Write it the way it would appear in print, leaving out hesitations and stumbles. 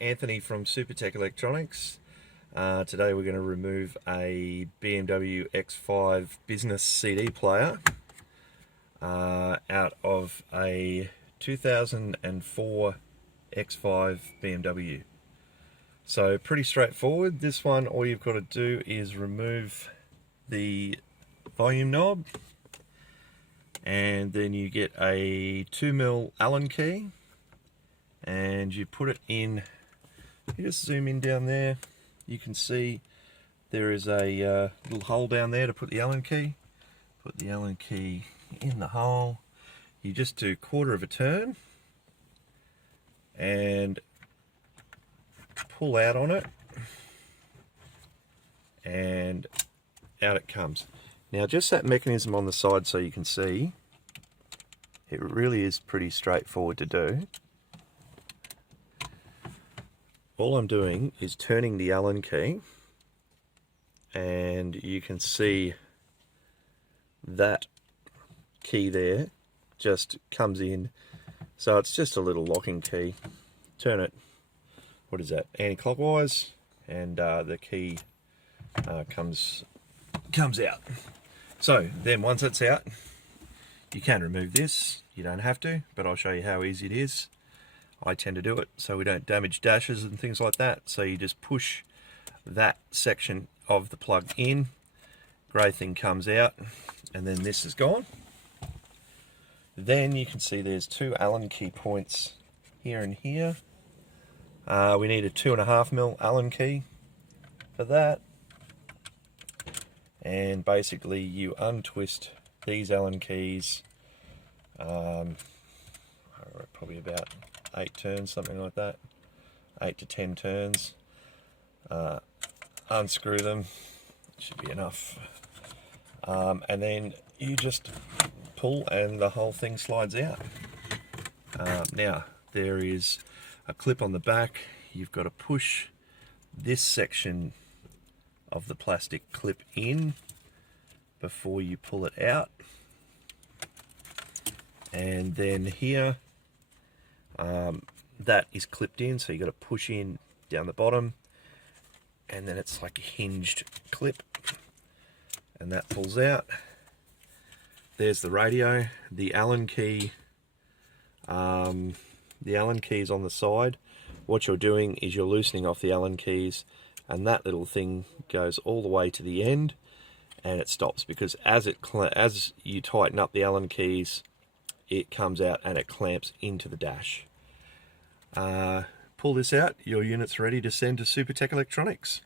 Anthony from Supertech Electronics. Today we're going to remove a BMW X5 business CD player out of a 2004 X5 BMW. So pretty straightforward. This one, all you've got to do is remove the volume knob, and then you get a 2mm Allen key and you put it in. You just zoom in down there, you can see there is a little hole down there to put the Allen key. Put the Allen key in the hole. You just do 1/4 of a turn and pull out on it, and out it comes. Now just that mechanism on the side, so you can see, it really is pretty straightforward to do. All I'm doing is turning the Allen key, and you can see that key there just comes in. So it's just a little locking key. Turn it, what is that, anti-clockwise, and the key comes out. So then once it's out, you can remove this. You don't have to, but I'll show you how easy it is. I tend to do it so we don't damage dashes and things like that. So you just push that section of the plug in, grey thing comes out, and then this is gone. Then you can see there's 2 Allen key points here and here. We need a 2.5mm Allen key for that. And basically you untwist these Allen keys, probably about 8 turns, something like that, 8 to 10 turns. Unscrew them, should be enough, and then you just pull and the whole thing slides out. Now there is a clip on the back. You've got to push this section of the plastic clip in before you pull it out, and then here that is clipped in, so you got to push in down the bottom, and then it's like a hinged clip, and that pulls out. There's the radio, the Allen key. The Allen keys on the side. What you're doing is you're loosening off the Allen keys, and that little thing goes all the way to the end, and it stops, because as you tighten up the Allen keys, it comes out and it clamps into the dash. Pull this out, your unit's ready to send to Supertech Electronics.